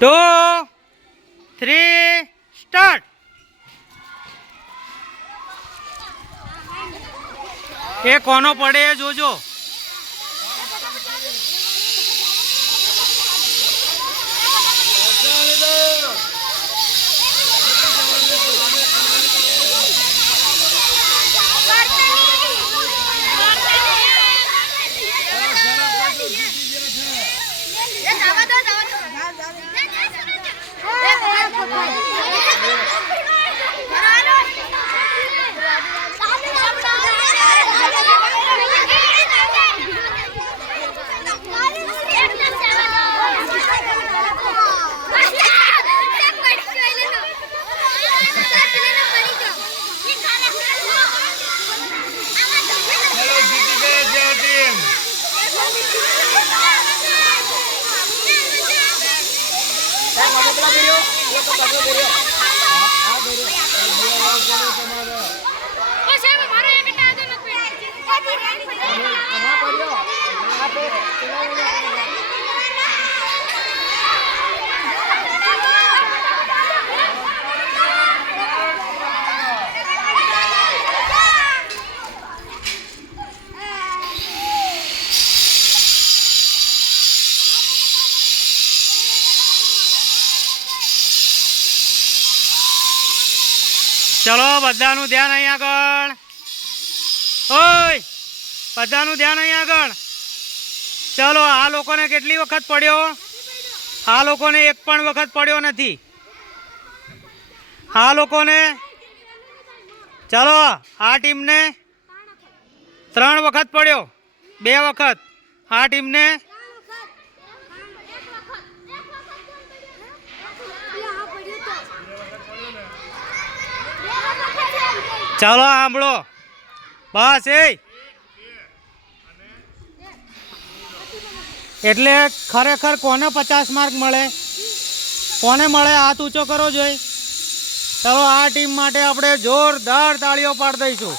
2 3 start. એ કોનો પડે એ જોજો. ચલો બધાનું ધ્યાન અહીં આગળ. ઓય બધાનું ધ્યાન અહીં આગળ. ચલો આ લોકોને કેટલી વખત પડ્યો? આ લોકોને એક પણ વખત પડ્યો નથી. આ લોકોને ચલો આ ટીમને 3 વખત પડ્યો, 2 વખત. આ ટીમને ચાલો સાંભળો બસ. એટલે ખરેખર કોને 50 માર્ક મળે? કોને મળે? હાથ ઊંચો કરો જોઈ. ચાલો આ ટીમ માટે આપણે જોરદાર તાળીઓ પાડી દઈશું.